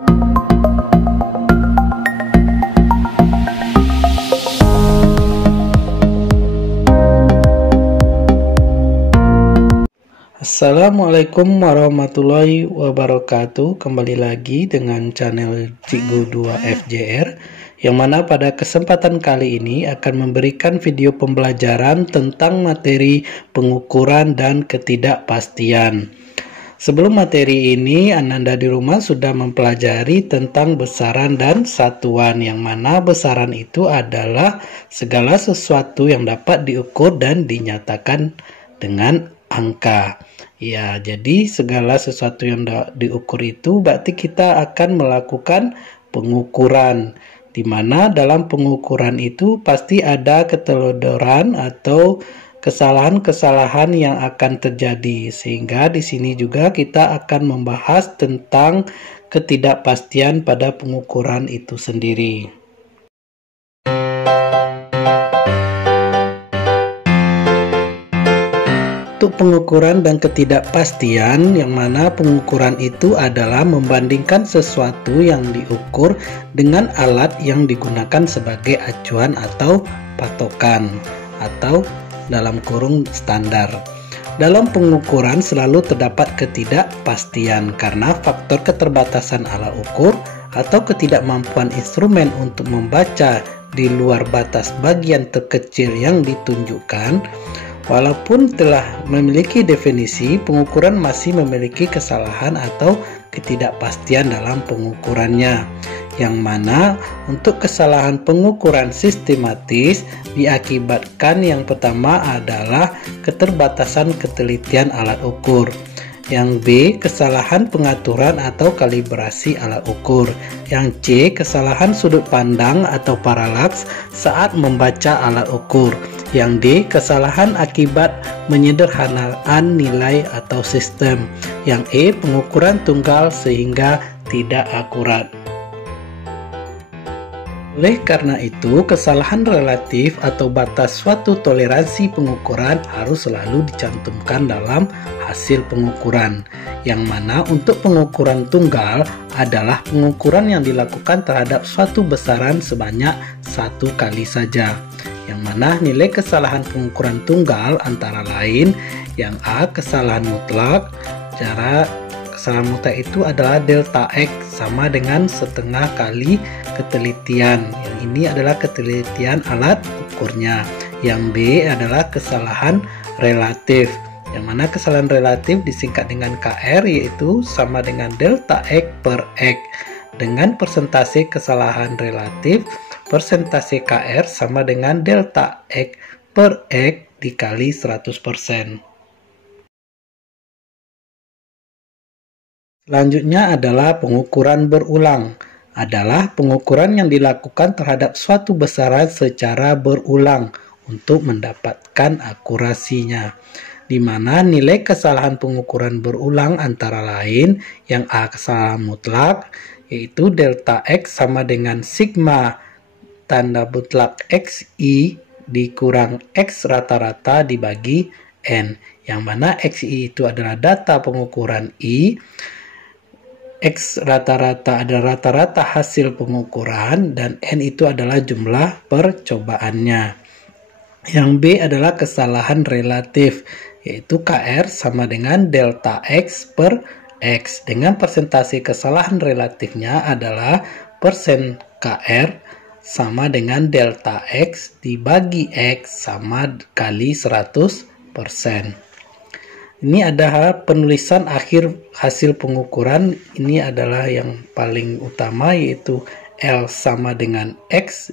Assalamualaikum warahmatullahi wabarakatuh. Kembali lagi dengan channel Cikgu 2 FJR, yang mana pada kesempatan kali ini akan memberikan video pembelajaran tentang materi pengukuran dan ketidakpastian. Sebelum materi ini, Ananda di rumah sudah mempelajari tentang besaran dan satuan, yang mana besaran itu adalah segala sesuatu yang dapat diukur dan dinyatakan dengan angka. Ya, jadi segala sesuatu yang diukur itu berarti kita akan melakukan pengukuran, di mana dalam pengukuran itu pasti ada keteledoran atau kesalahan-kesalahan yang akan terjadi, sehingga di sini juga kita akan membahas tentang ketidakpastian pada pengukuran itu sendiri. Untuk pengukuran dan ketidakpastian, yang mana pengukuran itu adalah membandingkan sesuatu yang diukur dengan alat yang digunakan sebagai acuan atau patokan, atau dalam kurung standar. Dalam pengukuran selalu terdapat ketidakpastian karena faktor keterbatasan alat ukur atau ketidakmampuan instrumen untuk membaca di luar batas bagian terkecil yang ditunjukkan. Walaupun telah memiliki definisi, pengukuran masih memiliki kesalahan atau ketidakpastian dalam pengukurannya, yang mana untuk kesalahan pengukuran sistematis diakibatkan yang pertama adalah keterbatasan ketelitian alat ukur, yang B, kesalahan pengaturan atau kalibrasi alat ukur, yang C, kesalahan sudut pandang atau paralaks saat membaca alat ukur, yang D, kesalahan akibat menyederhanakan nilai atau sistem, yang E, pengukuran tunggal sehingga tidak akurat. Oleh karena itu, kesalahan relatif atau batas suatu toleransi pengukuran harus selalu dicantumkan dalam hasil pengukuran, yang mana untuk pengukuran tunggal adalah pengukuran yang dilakukan terhadap suatu besaran sebanyak satu kali saja, yang mana nilai kesalahan pengukuran tunggal antara lain yang A, kesalahan mutlak. Cara kesalahan mutlak itu adalah delta X sama dengan setengah kali ketelitian. Yang ini adalah ketelitian alat ukurnya. Yang B adalah kesalahan relatif, yang mana kesalahan relatif disingkat dengan KR, yaitu sama dengan delta X per X, dengan persentase kesalahan relatif persentase KR sama dengan delta X per X dikali 100%. Selanjutnya adalah pengukuran berulang. Adalah pengukuran yang dilakukan terhadap suatu besaran secara berulang untuk mendapatkan akurasinya, di mana nilai kesalahan pengukuran berulang antara lain yang A, kesalahan mutlak, yaitu delta X sama dengan sigma tanda mutlak XI dikurang X rata-rata dibagi N, yang mana XI itu adalah data pengukuran I, X rata-rata adalah rata-rata hasil pengukuran, dan N itu adalah jumlah percobaannya. Yang B adalah kesalahan relatif, yaitu KR sama dengan delta X per X, dengan persentase kesalahan relatifnya adalah persen KR sama dengan delta X dibagi X sama kali 100%. Ini adalah penulisan akhir hasil pengukuran. Ini adalah yang paling utama, yaitu L sama dengan X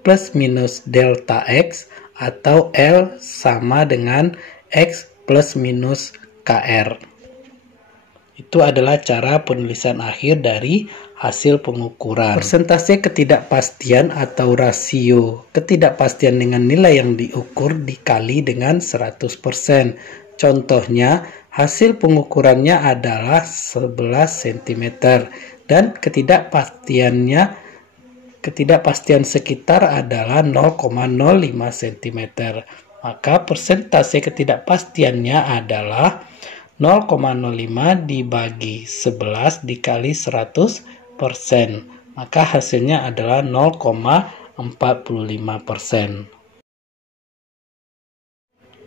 plus minus delta X, atau L sama dengan X plus minus KR. Itu adalah cara penulisan akhir dari hasil pengukuran. Persentase ketidakpastian atau rasio ketidakpastian dengan nilai yang diukur dikali dengan 100%. Contohnya, hasil pengukurannya adalah 11 cm dan ketidakpastian sekitar adalah 0,05 cm. Maka persentase ketidakpastiannya adalah 0,05 dibagi 11 dikali 100%. maka hasilnya adalah 0,45%.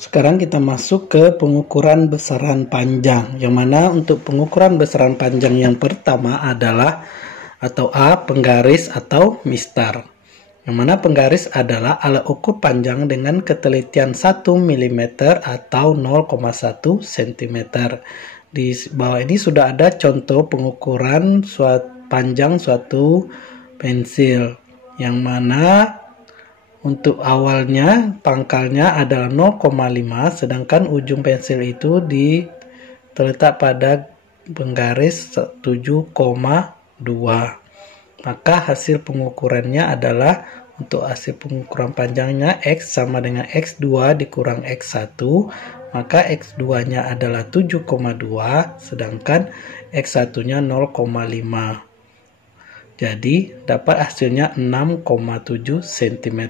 Sekarang kita masuk ke pengukuran besaran panjang, yang mana untuk pengukuran besaran panjang yang pertama adalah atau A, penggaris atau mistar. Yang mana penggaris adalah alat ukur panjang dengan ketelitian 1 mm atau 0,1 cm. Di bawah ini sudah ada contoh pengukuran panjang suatu pensil, yang mana untuk awalnya pangkalnya adalah 0,5, sedangkan ujung pensil itu terletak pada penggaris 7,2. Maka hasil pengukurannya adalah untuk hasil pengukuran panjangnya X sama dengan X2 dikurang X1, maka X2 nya adalah 7,2, sedangkan X1 nya 0,5. Jadi dapat hasilnya 6,7 cm.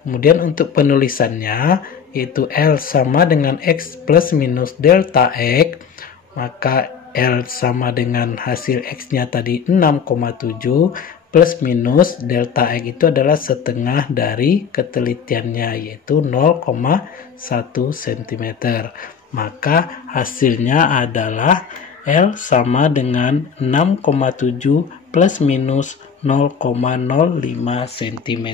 Kemudian untuk penulisannya yaitu L sama dengan X plus minus delta X, maka L sama dengan hasil X nya tadi 6,7 plus minus delta X itu adalah setengah dari ketelitiannya yaitu 0,1 cm. Maka hasilnya adalah L sama dengan 6,7 plus minus 0,05 cm.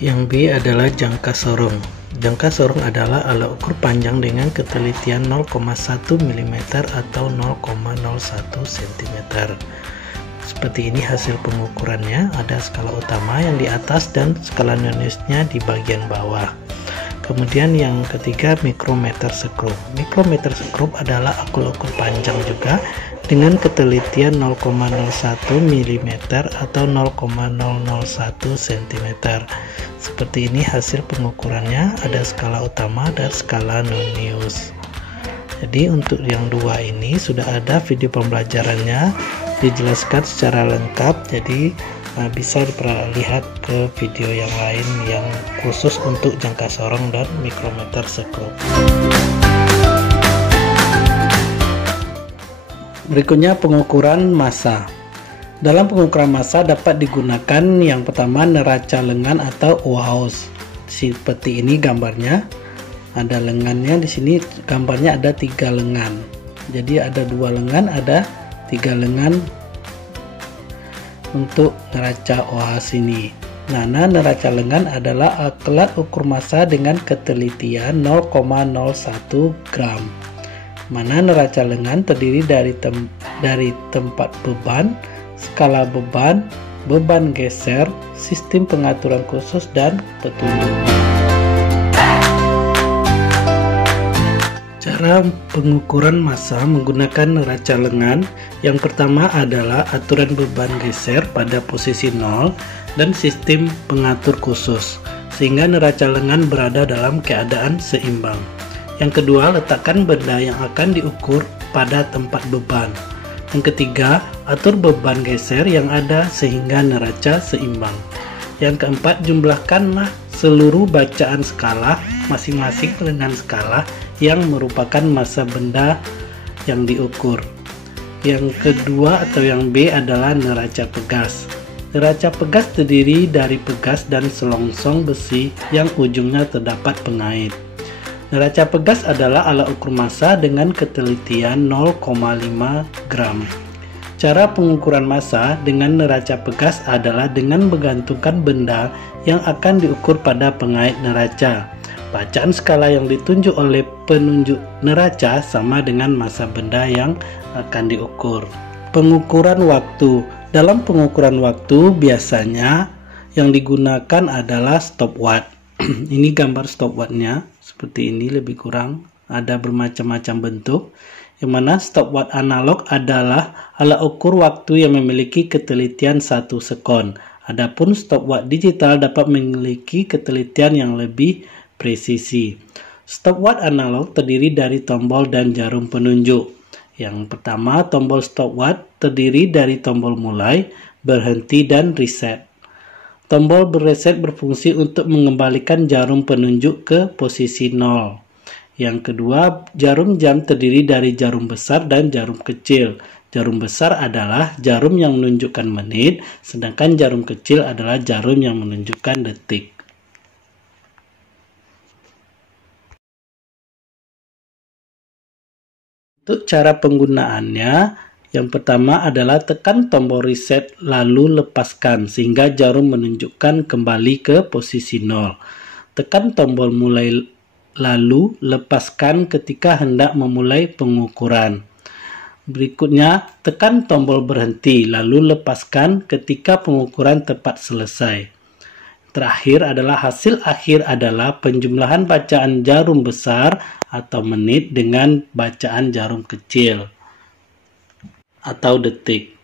Yang B adalah jangka sorong. Jangka sorong adalah alat ukur panjang dengan ketelitian 0,1 mm atau 0,01 cm. Seperti ini hasil pengukurannya, ada skala utama yang di atas dan skala minusnya di bagian bawah. Kemudian yang ketiga, mikrometer skrup. Mikrometer skrup adalah alat ukur panjang juga dengan ketelitian 0,01 mm atau 0,001 cm. Seperti ini hasil pengukurannya, ada skala utama dan skala nonius. Jadi untuk yang dua ini sudah ada video pembelajarannya, dijelaskan secara lengkap, jadi bisa lihat ke video yang lain yang khusus untuk jangka sorong dan mikrometer skrup. Berikutnya pengukuran massa. Dalam pengukuran massa dapat digunakan yang pertama neraca lengan atau Waus. Seperti ini gambarnya. Ada lengannya di sini, gambarnya ada 3 lengan. Jadi ada 2 lengan, ada 3 lengan untuk neraca OAS ini. Nah, neraca lengan adalah alat ukur massa dengan ketelitian 0,01 gram. Mana neraca lengan terdiri dari tempat beban, skala beban, beban geser, sistem pengaturan khusus, dan petunjuk. Cara pengukuran massa menggunakan neraca lengan yang pertama adalah aturan beban geser pada posisi 0 dan sistem pengatur khusus sehingga neraca lengan berada dalam keadaan seimbang. Yang kedua, letakkan benda yang akan diukur pada tempat beban. Yang ketiga, atur beban geser yang ada sehingga neraca seimbang. Yang keempat, jumlahkanlah seluruh bacaan skala masing-masing dengan skala yang merupakan massa benda yang diukur. Yang kedua atau yang B adalah neraca pegas. Neraca pegas terdiri dari pegas dan selongsong besi yang ujungnya terdapat pengait. Neraca pegas adalah alat ukur massa dengan ketelitian 0,5 gram. Cara pengukuran massa dengan neraca pegas adalah dengan menggantungkan benda yang akan diukur pada pengait neraca. Bacaan skala yang ditunjuk oleh penunjuk neraca sama dengan massa benda yang akan diukur. Pengukuran waktu. Dalam pengukuran waktu biasanya yang digunakan adalah stopwatch. Ini gambar stopwatchnya seperti ini, lebih kurang ada bermacam-macam bentuk. Yang mana stopwatch analog adalah alat ukur waktu yang memiliki ketelitian 1 sekon. Adapun stopwatch digital dapat memiliki ketelitian yang lebih presisi. Stopwatch analog terdiri dari tombol dan jarum penunjuk. Yang pertama, tombol stopwatch terdiri dari tombol mulai, berhenti, dan reset. Tombol reset berfungsi untuk mengembalikan jarum penunjuk ke posisi 0. Yang kedua, jarum jam terdiri dari jarum besar dan jarum kecil. Jarum besar adalah jarum yang menunjukkan menit, sedangkan jarum kecil adalah jarum yang menunjukkan detik. Untuk cara penggunaannya, yang pertama adalah tekan tombol reset lalu lepaskan sehingga jarum menunjukkan kembali ke posisi 0. Tekan tombol mulai lalu lepaskan ketika hendak memulai pengukuran. Berikutnya, tekan tombol berhenti lalu lepaskan ketika pengukuran tepat selesai. Terakhir adalah hasil akhir adalah penjumlahan bacaan jarum besar atau menit dengan bacaan jarum kecil atau detik.